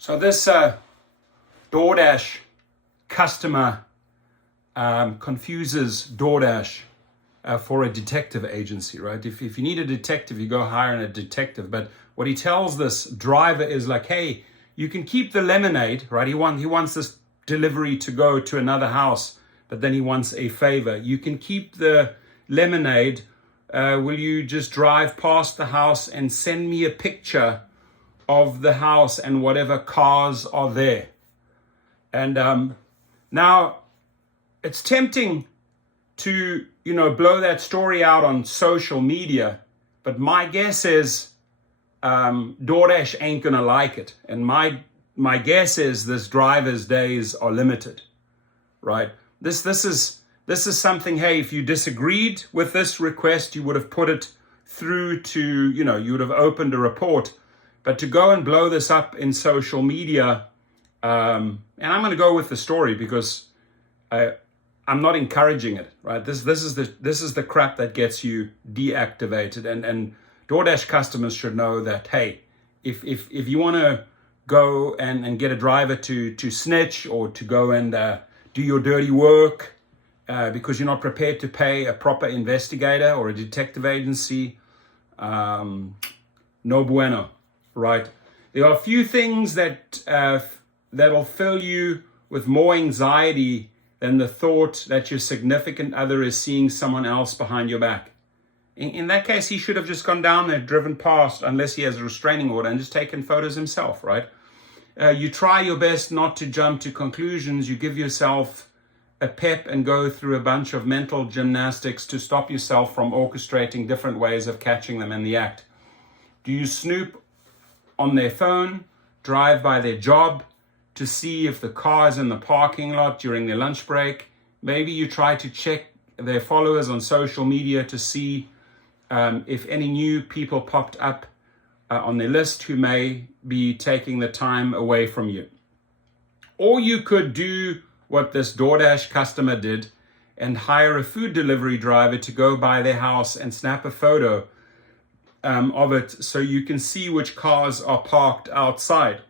So this Doordash customer confuses Doordash for a detective agency, right? If you need a detective, you go hire a detective. But what he tells this driver is like, hey, you can keep the lemonade, right? He wants this delivery to go to another house, but then he wants a favor. You can keep the lemonade. Will you just drive past the house and send me a picture of the house and whatever cars are there? And now it's tempting to, blow that story out on social media, but my guess is DoorDash ain't gonna like it. And my guess is this driver's days are limited, right? This is something, hey, if you disagreed with this request, you would have put it through to, you would have opened a report. But to go and blow this up in social media, and I'm going to go with the story because I'm not encouraging it, right? This is the crap that gets you deactivated, and DoorDash customers should know that, hey, if you want to go and get a driver to snitch or to go and do your dirty work because you're not prepared to pay a proper investigator or a detective agency, no bueno. Right, there are a few things that'll fill you with more anxiety than the thought that your significant other is seeing someone else behind your back. In that case, he should have just gone down there, driven past, unless he has a restraining order, and just taken photos himself, right? You try your best not to jump to conclusions. You give yourself a pep and go through a bunch of mental gymnastics to stop yourself from orchestrating different ways of catching them in the act. Do you snoop on their phone, drive by their job to see if the car is in the parking lot during their lunch break? Maybe you try to check their followers on social media to see if any new people popped up on their list who may be taking the time away from you. Or you could do what this DoorDash customer did and hire a food delivery driver to go by their house and snap a photo of it so you can see which cars are parked outside.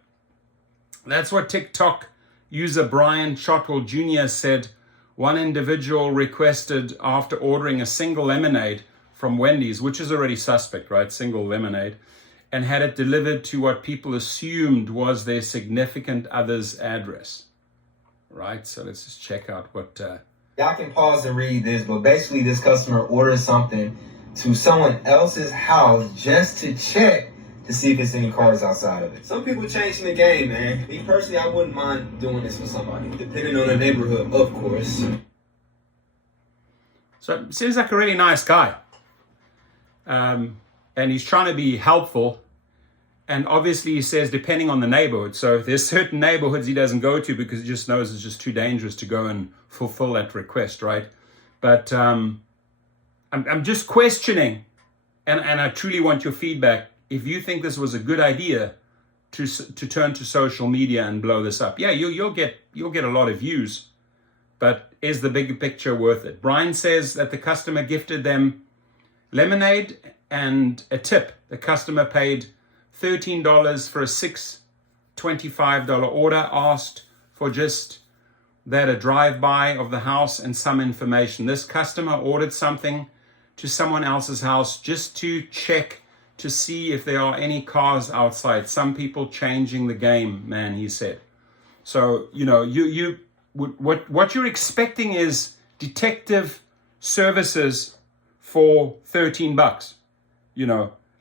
That's what TikTok user Brian Shotwell Jr. said one individual requested after ordering a single lemonade from Wendy's, which is already suspect, right? Single lemonade, and had it delivered to what people assumed was their significant other's address, right? So let's just check out what... Y'all can pause and read this, but basically this customer ordered something to someone else's house just to check to see if there's any cars outside of it. Some people changing the game, man. Me personally, I wouldn't mind doing this for somebody, depending on the neighborhood, of course. So it seems like a really nice guy. And he's trying to be helpful. And obviously he says, depending on the neighborhood. So there's certain neighborhoods he doesn't go to because he just knows it's just too dangerous to go and fulfill that request, right? But I'm just questioning, and I truly want your feedback, if you think this was a good idea to turn to social media and blow this up. Yeah, you'll get a lot of views, but is the bigger picture worth it? Brian says that the customer gifted them lemonade and a tip. The customer paid $13 for a $625 order, asked for just that, a drive-by of the house and some information. This customer ordered something to someone else's house just to check to see if there are any cars outside. Some people changing the game, man, he said. So, what you're expecting is detective services for $13.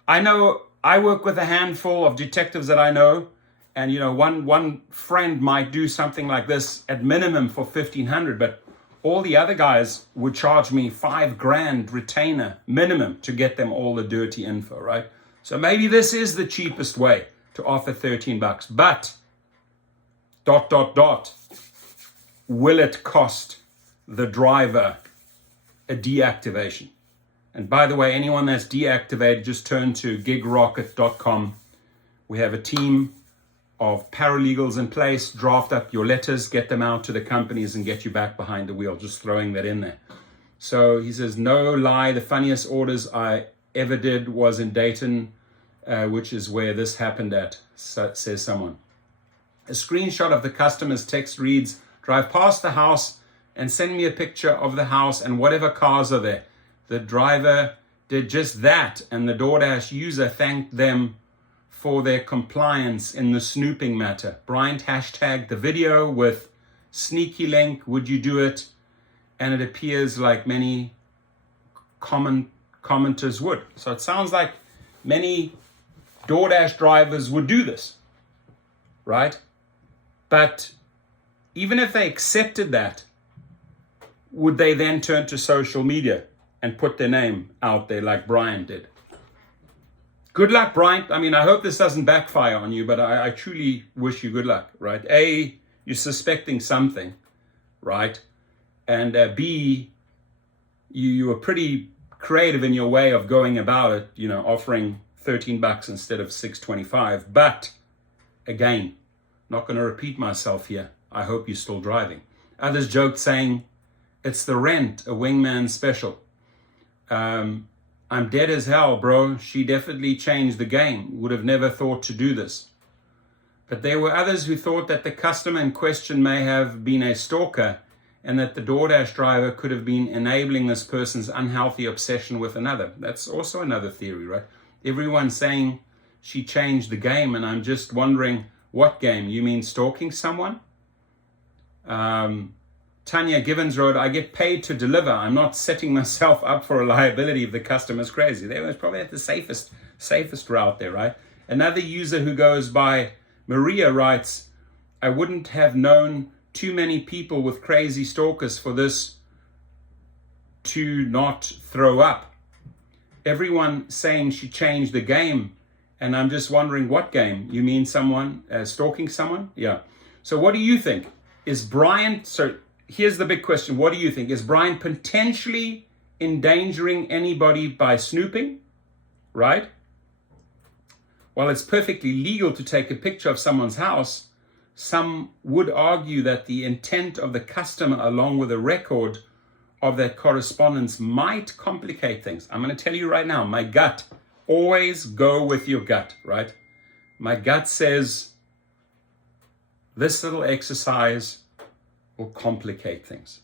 I know I work with a handful of detectives that I know, and one friend might do something like this at minimum for $1,500, but all the other guys would charge me $5,000 retainer minimum to get them all the dirty info, right? So maybe this is the cheapest way to offer $13, but ... will it cost the driver a deactivation? And by the way, anyone that's deactivated, just turn to gigrocket.com. We have a team of paralegals in place, draft up your letters, get them out to the companies and get you back behind the wheel, just throwing that in there. So he says, no lie, the funniest orders I ever did was in Dayton, which is where this happened at, says someone. A screenshot of the customer's text reads, drive past the house and send me a picture of the house and whatever cars are there. The driver did just that, and the Doordash user thanked them for their compliance in the snooping matter. Bryant hashtagged the video with sneaky link, would you do it? And it appears like many commenters would. So it sounds like many Doordash drivers would do this, right? But even if they accepted that, would they then turn to social media and put their name out there like Brian did? Good luck, Brian. I mean, I hope this doesn't backfire on you, but I truly wish you good luck, right? A, you're suspecting something, right? And B, you were pretty creative in your way of going about it, you know, offering $13 instead of $6.25. But again, not going to repeat myself here. I hope you're still driving. Others joked saying, it's the rent, a wingman special. I'm dead as hell, bro. She definitely changed the game. Would have never thought to do this. But there were others who thought that the customer in question may have been a stalker and that the Doordash driver could have been enabling this person's unhealthy obsession with another. That's also another theory, right? Everyone's saying she changed the game, and I'm just wondering, what game? You mean stalking someone? Tanya Givens wrote, I get paid to deliver. I'm not setting myself up for a liability if the customer's crazy. They was probably at the safest route there, right? Another user who goes by Maria writes, I wouldn't have known too many people with crazy stalkers for this to not throw up. Everyone saying she changed the game, and I'm just wondering what game? You mean someone stalking someone? Yeah. So what do you think? Is Brian, so here's the big question. What do you think? Is Brian potentially endangering anybody by snooping? Right? While it's perfectly legal to take a picture of someone's house, some would argue that the intent of the customer along with a record of that correspondence might complicate things. I'm going to tell you right now, my gut, always go with your gut, right? My gut says this little exercise will complicate things.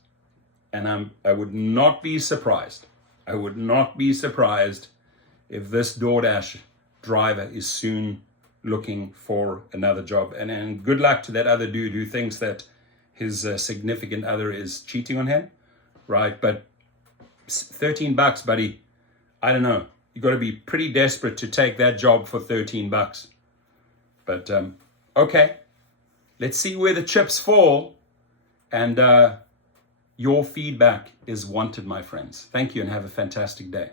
And I would not be surprised. I would not be surprised if this Doordash driver is soon looking for another job. And good luck to that other dude who thinks that his significant other is cheating on him, right? But $13, buddy, I don't know. You got to be pretty desperate to take that job for $13. But okay, let's see where the chips fall. And your feedback is wanted, my friends. Thank you and have a fantastic day.